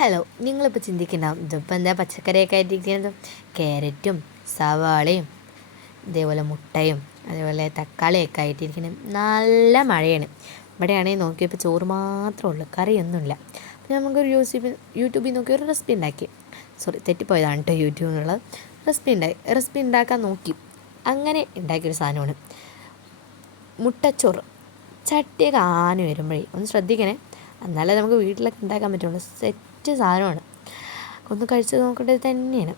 Hello നിങ്ങളിപ്പോൾ ചിന്തിക്കുന്നുണ്ടാവും ഇതിപ്പോൾ എന്താ പച്ചക്കറിയൊക്കെ ആയിട്ടിരിക്കുന്നത്? ക്യാരറ്റും സവാളയും ഇതേപോലെ മുട്ടയും അതേപോലെ തക്കാളിയൊക്കെ ആയിട്ടിരിക്കുന്നത്. നല്ല മഴയാണ്. ഇവിടെയാണെങ്കിൽ നോക്കിയപ്പോൾ ചോറ് മാത്രമേ ഉള്ളൂ കറിയൊന്നുമില്ല. അപ്പോൾ നമുക്കൊരു യൂട്യൂബിൽ യൂട്യൂബിൽ നോക്കി ഒരു റെസിപ്പി ഉണ്ടാക്കി. സോറി തെറ്റിപ്പോയതാണ് കേട്ടോ യൂട്യൂബിൽ നിന്നുള്ളത് റെസിപ്പി ഉണ്ടാക്കി റെസിപ്പി ഉണ്ടാക്കാൻ നോക്കി. അങ്ങനെ ഉണ്ടാക്കിയൊരു സാധനമാണ്. മുട്ടച്ചോറ്. ചട്ടിയൊക്കെ ആന വരുമ്പോഴേ ഒന്ന് ശ്രദ്ധിക്കണേ. എന്നാലേ നമുക്ക് വീട്ടിലൊക്കെ ഉണ്ടാക്കാൻ പറ്റുള്ളൂ. സെറ്റ് സാധനമാണ്. ഒന്ന് കഴിച്ച് നോക്കേണ്ടത് തന്നെയാണ്.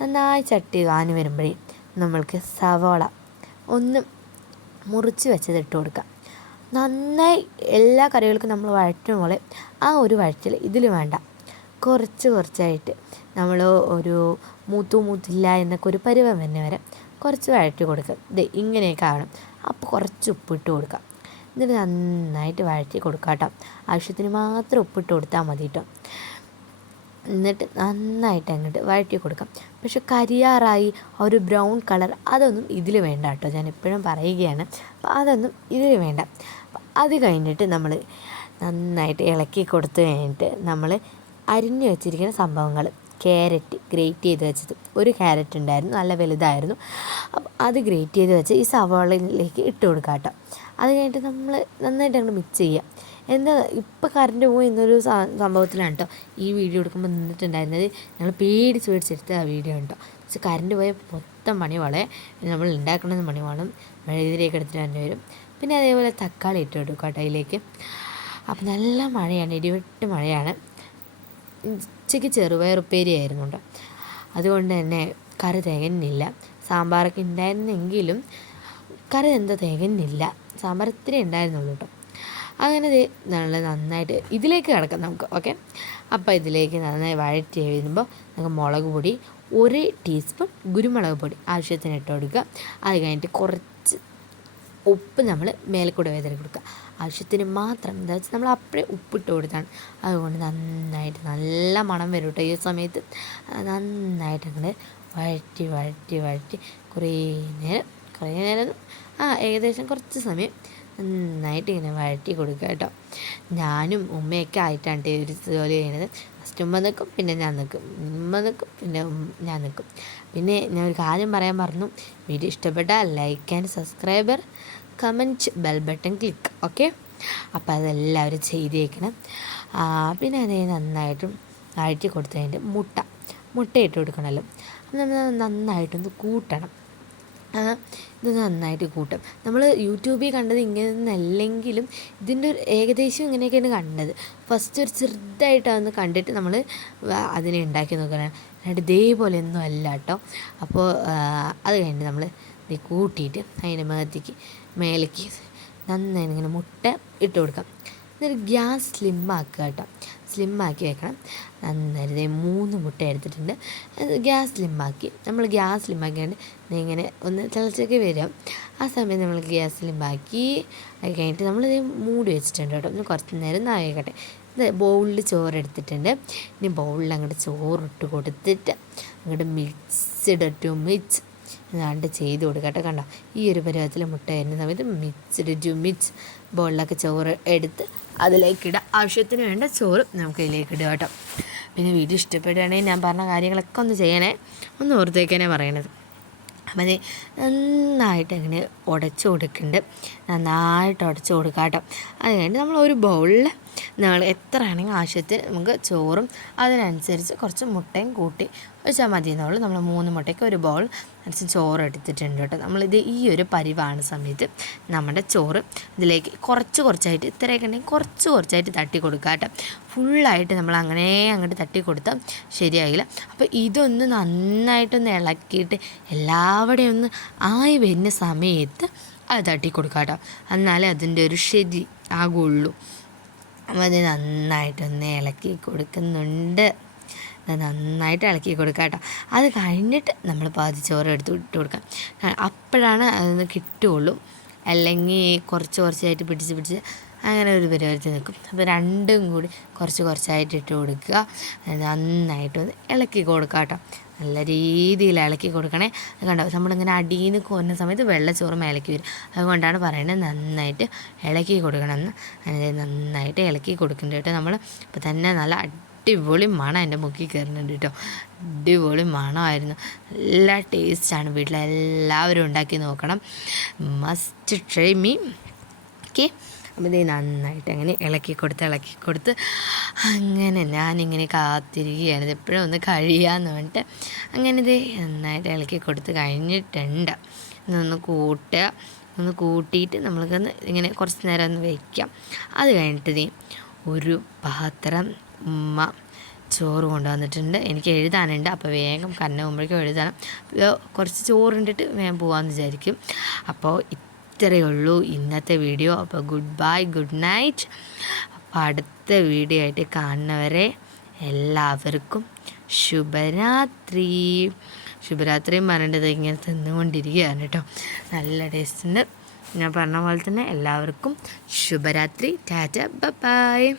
നന്നായി ചട്ടി ആന വരുമ്പോഴേ നമ്മൾക്ക് സവാള ഒന്ന് മുറിച്ച് വെച്ചത് ഇട്ട് കൊടുക്കാം. നന്നായി എല്ലാ കറികൾക്കും നമ്മൾ വഴറ്റുന്ന പോലെ ആ ഒരു വഴറ്റൽ ഇതിൽ വേണ്ട കുറച്ച് കുറച്ചായിട്ട് നമ്മൾ ഒരു മൂത്തു മൂത്തില്ല എന്നൊക്കെ ഒരു പരുവം തന്നെ വരെ കുറച്ച് വഴറ്റി കൊടുക്കുക ഇത് ഇങ്ങനെയൊക്കെ ആവണം. അപ്പോൾ കുറച്ച് ഉപ്പിട്ട് കൊടുക്കാം. എന്നിട്ട് നന്നായിട്ട് വഴറ്റി കൊടുക്കാം കേട്ടോ. ആവശ്യത്തിന് മാത്രം ഉപ്പിട്ട് കൊടുത്താൽ മതി കേട്ടോ. എന്നിട്ട് നന്നായിട്ട് അങ്ങോട്ട് വഴറ്റി കൊടുക്കാം. പക്ഷെ കരിയാറായി ഒരു ബ്രൗൺ കളർ അതൊന്നും ഇതിൽ വേണ്ട കേട്ടോ. ഞാൻ എപ്പോഴും പറയുകയാണ്. അപ്പോൾ അതൊന്നും ഇതിൽ വേണ്ട. അത് കഴിഞ്ഞിട്ട് നമ്മൾ നന്നായിട്ട് ഇളക്കി കൊടുത്തു കഴിഞ്ഞിട്ട് നമ്മൾ അരിഞ്ഞു വെച്ചിരിക്കുന്ന സംഭവങ്ങൾ ക്യാരറ്റ് ഗ്രേറ്റ് ചെയ്ത് വെച്ചത്. ഒരു ക്യാരറ്റ് ഉണ്ടായിരുന്നു നല്ല വലുതായിരുന്നു. അപ്പം അത് ഗ്രേറ്റ് ചെയ്ത് വെച്ച് ഈ സവാളയിലേക്ക് ഇട്ട് കൊടുക്കാം കേട്ടോ. അത് കഴിഞ്ഞിട്ട് നമ്മൾ നന്നായിട്ട് അങ്ങോട്ട് മിക്സ് ചെയ്യുക എന്താ ഇപ്പം കറണ്ട് പോയി എന്നൊരു സംഭവത്തിലാണ് കേട്ടോ ഈ വീഡിയോ എടുക്കുമ്പോൾ നിന്നിട്ടുണ്ടായിരുന്നത് ഞങ്ങൾ പേടിച്ച് പേടിച്ചെടുത്ത ആ വീഡിയോ ഉണ്ടോ പക്ഷെ കറണ്ട് പോയ മൊത്തം പണി വളെ നമ്മൾ ഉണ്ടാക്കുന്ന പണി വേണം. മെഴുതിലേക്ക് എടുത്തിട്ട് തന്നെ വരും. പിന്നെ അതേപോലെ തക്കാളി ഇട്ട് കൊടുക്കും കട്ടയിലേക്ക് അപ്പം നല്ല മഴയാണ് ഇടിവെട്ട് മഴയാണ്. ഉച്ചയ്ക്ക് ചെറുപയർ ഉപ്പേരിയായിരുന്നു കേട്ടോ അതുകൊണ്ട് തന്നെ കറി തികഞ്ഞില്ല. സാമ്പാറൊക്കെ ഉണ്ടായിരുന്നെങ്കിലും കറി എന്താ തികഞ്ഞില്ല. സാമ്പാർ ഇത്തിരി ഉണ്ടായിരുന്നുള്ളൂ കേട്ടോ അങ്ങനെ നല്ല നന്നായിട്ട് ഇതിലേക്ക് കിടക്കാം നമുക്ക് ഓക്കെ? അപ്പോൾ ഇതിലേക്ക് നന്നായി വഴറ്റി എഴുതുമ്പോൾ നമുക്ക് മുളക് പൊടി ഒരു ടീസ്പൂൺ കുരുമുളക് പൊടി ആവശ്യത്തിന് ഇട്ട് കൊടുക്കുക. അത് കഴിഞ്ഞിട്ട് കുറച്ച് ഉപ്പ് നമ്മൾ മേലക്കൂടെ കൂടെ വേദന കൊടുക്കുക. ആവശ്യത്തിന് മാത്രം എന്താ വെച്ചാൽ നമ്മൾ അപ്പോഴേ ഉപ്പിട്ട് കൊടുത്താണ്. അതുകൊണ്ട് നന്നായിട്ട് നല്ല മണം വരും കേട്ടോ ഈ സമയത്ത്. നന്നായിട്ട് അങ്ങനെ വഴറ്റി വഴറ്റി വഴറ്റി കുറേ നേരം കുറേ നേരം ആ ഏകദേശം കുറച്ച് സമയം നന്നായിട്ട് ഇങ്ങനെ വഴറ്റി കൊടുക്കുക കേട്ടോ. ഞാനും ഉമ്മയൊക്കെ ആയിട്ടാണ് ഒരു ജോലി ചെയ്യുന്നത്. ഫസ്റ്റ് ഉമ്മ നിൽക്കും പിന്നെ ഞാൻ നിൽക്കും. ഉമ്മ നിൽക്കും പിന്നെ ഞാൻ നിൽക്കും. പിന്നെ ഞാൻ ഒരു കാര്യം പറയാൻ പറഞ്ഞു വീഡിയോ ഇഷ്ടപ്പെട്ടാൽ like and subscriber comment bell button click okay അപ്പോൾ അതെല്ലാവരും ചെയ്തേക്കണം. പിന്നെ അതേ നന്നായിട്ടും അഴറ്റി കൊടുത്തതിന്റെ മുട്ട. മുട്ട ഇട്ട് കൊടുക്കണമല്ലോ. നമ്മൾ നന്നായിട്ടൊന്ന് കൂട്ടണം. ഇത് നന്നായിട്ട് കൂട്ടും. നമ്മൾ യൂട്യൂബിൽ കണ്ടത് ഇങ്ങനെയൊന്നല്ലെങ്കിലും ഇതിന്റെ ഒരു ഏകദേശം ഇങ്ങനെയൊക്കെയാണ് കണ്ടത്. ഫസ്റ്റ് ഒരു ചെറുതായിട്ടൊന്ന് കണ്ടിട്ട് നമ്മൾ അതിനെ ഉണ്ടാക്കി നോക്കണം എന്നിട്ട് ഇതേപോലെ ഒന്നും അല്ല കേട്ടോ. അപ്പോൾ അത് കഴിഞ്ഞ് നമ്മൾ ഇത് കൂട്ടിയിട്ട് അതിന്റെ മേത്തേക്ക് മേലേക്ക് നന്നായി ഇങ്ങനെ മുട്ട ഇട്ട് കൊടുക്കാം. എന്നിട്ട് ഗ്യാസ് സ്ലിമ്മാക്കുക കേട്ടോ. സ്ലിമ്മാക്കി വെക്കണം. നന്നായിട്ട് മൂന്ന് മുട്ട എടുത്തിട്ടുണ്ട്. ഗ്യാസ് സ്ലിമ്മാക്കി. നമ്മൾ ഗ്യാസ് സ്ലിമ്മാക്കിയാണ്ട് ഇങ്ങനെ ഒന്ന് തിളച്ചൊക്കെ വരും ആ സമയം നമ്മൾ ഗ്യാസ് സ്ലിമ്മാക്കി അത് കഴിഞ്ഞിട്ട് നമ്മളിത് മൂടി വെച്ചിട്ടുണ്ട് കേട്ടോ. ഒന്ന് കുറച്ച് നേരം നായിക്കട്ടെ ഇത് ബൗളിൽ ചോറെടുത്തിട്ടുണ്ട് ഇനി ബൗളിൽ അങ്ങോട്ട് ചോറിട്ട് കൊടുത്തിട്ട് അങ്ങോട്ട് മിക്സ്ഡ് ടു മിക്സ് ഇതാണ്ട് ചെയ്ത് കൊടുക്കുക കേട്ടോ. കണ്ടോ? ഈ ഒരു പരുവത്തിൽ മുട്ട വരുന്ന സമയത്ത് മിക്സ്ഡ് ടു മിക്സ് ബോളിലൊക്കെ ചോറ് എടുത്ത് അതിലേക്കിടുക ആവശ്യത്തിന് വേണ്ട ചോറ് നമുക്ക് ഇതിലേക്ക് ഇടുക കേട്ടോ. പിന്നെ വീഡിയോ ഇഷ്ടപ്പെടുകയാണെങ്കിൽ ഞാൻ പറഞ്ഞ കാര്യങ്ങളൊക്കെ ഒന്ന് ചെയ്യണേ. ഒന്ന് ഓർത്തേക്കാനേ പറയണത്. അപ്പം നന്നായിട്ട് ഇങ്ങനെ ഉടച്ചു കൊടുക്കുന്നുണ്ട് നന്നായിട്ട് ഉടച്ചു കൊടുക്കുക കേട്ടോ. അത് കഴിഞ്ഞ് നമ്മൾ ഒരു ബൗളിൽ നമ്മൾ എത്ര ആണെങ്കിൽ ആവശ്യത്തിന് നമുക്ക് ചോറും അതിനനുസരിച്ച് കുറച്ച് മുട്ടയും കൂട്ടി വെച്ചാൽ മതി എന്നുള്ളൂ നമ്മൾ മൂന്ന് മുട്ടയ്ക്ക് ഒരു ബോൾ അടിച്ച് ചോറ് എടുത്തിട്ടുണ്ട് കേട്ടോ. നമ്മളിത് ഈ ഒരു പരിവാണ് സമയത്ത് നമ്മുടെ ചോറ് ഇതിലേക്ക് കുറച്ച് കുറച്ചായിട്ട് ഇത്രയൊക്കെ ഉണ്ടെങ്കിൽ കുറച്ച് കുറച്ചായിട്ട് തട്ടി കൊടുക്കുക കേട്ടോ. ഫുള്ളായിട്ട് നമ്മൾ അങ്ങനെ അങ്ങോട്ട് തട്ടി കൊടുത്താൽ ശരിയായില്ല. അപ്പോൾ ഇതൊന്ന് നന്നായിട്ടൊന്ന് ഇളക്കിയിട്ട് എല്ലാവിടെയും ഒന്ന് ആയി വരുന്ന സമയത്ത് അത് തട്ടി കൊടുക്കുക കേട്ടോ. എന്നാലേ അതിന്റെ ഒരു ശരി ആകുള്ളൂ. അപ്പോൾ അത് നന്നായിട്ടൊന്ന് ഇളക്കി കൊടുക്കുന്നുണ്ട്. നന്നായിട്ട് ഇളക്കി കൊടുക്കുക കേട്ടോ. അത് കഴിഞ്ഞിട്ട് നമ്മൾ പാതി ചോറ് എടുത്ത് ഇട്ട് കൊടുക്കാം. അപ്പോഴാണ് അതൊന്ന് കിട്ടുകയുള്ളൂ. അല്ലെങ്കിൽ കുറച്ച് കുറച്ചായിട്ട് പിടിച്ച് പിടിച്ച് അങ്ങനെ ഒരു പരിപാടി നിൽക്കും. അപ്പോൾ രണ്ടും കൂടി കുറച്ച് കുറച്ചായിട്ട് ഇട്ട് കൊടുക്കുക. നന്നായിട്ടൊന്ന് ഇളക്കി കൊടുക്കുക കേട്ടോ. നല്ല രീതിയിൽ ഇളക്കി കൊടുക്കണേ. കണ്ടോ? നമ്മളിങ്ങനെ അടിയിൽ നിന്ന് കോരുന്ന സമയത്ത് വെള്ളച്ചോറ് ഇളക്കി വരും. അതുകൊണ്ടാണ് പറയുന്നത് നന്നായിട്ട് ഇളക്കി കൊടുക്കണം എന്ന് നന്നായിട്ട് ഇളക്കി കൊടുക്കേണ്ടത് കേട്ടോ നമ്മൾ ഇപ്പം തന്നെ നല്ല അടിപൊളി മണം എന്റെ മുക്കിൽ കയറുന്നുണ്ട് കേട്ടോ. അടിപൊളി മണമായിരുന്നു. നല്ല ടേസ്റ്റാണ് വീട്ടിലെല്ലാവരും ഉണ്ടാക്കി നോക്കണം. മസ്റ്റ് ട്രൈ മീ ഓക്കെ അപ്പോൾ ഇത് നന്നായിട്ട് അങ്ങനെ ഇളക്കി കൊടുത്ത് ഇളക്കി കൊടുത്ത് അങ്ങനെ ഞാനിങ്ങനെ കാത്തിരിക്കുകയാണ്. എപ്പോഴും ഒന്ന് കഴിയാന്ന് പറഞ്ഞിട്ട് അങ്ങനെ ഇത് നന്നായിട്ട് ഇളക്കി കൊടുത്ത് കഴിഞ്ഞിട്ടുണ്ട്. ഇതൊന്ന് കൂട്ടുക. ഒന്ന് കൂട്ടിയിട്ട് നമ്മൾക്കൊന്ന് ഇങ്ങനെ കുറച്ച് നേരം ഒന്ന് വയ്ക്കാം അത് കഴിഞ്ഞിട്ട് ഒരു പാത്രം ഉമ്മ ചോറ് കൊണ്ടുവന്നിട്ടുണ്ട്. എനിക്ക് എഴുതാനുണ്ട്. അപ്പോൾ വേഗം കണ്ണുമ്പോഴേക്കും എഴുതണം. കുറച്ച് ചോറുണ്ടിട്ട് വേഗം പോകാമെന്ന് വിചാരിക്കും. അപ്പോൾ ഇത്രയേ ഉള്ളൂ ഇന്നത്തെ വീഡിയോ. അപ്പോൾ ഗുഡ് ബൈ ഗുഡ് നൈറ്റ്. അപ്പോൾ അടുത്ത വീഡിയോ ആയിട്ട് കാണുന്നവരെ എല്ലാവർക്കും ശുഭരാത്രി. ശുഭരാത്രിയും പറഞ്ഞിട്ട് ഇങ്ങനെ തിന്നുകൊണ്ടിരിക്കുകയാണ് കേട്ടോ. നല്ല ടേസ്റ്റ് ഉണ്ട്. ഞാൻ പറഞ്ഞ പോലെ തന്നെ എല്ലാവർക്കും ശുഭരാത്രി. ടാറ്റ. ബൈ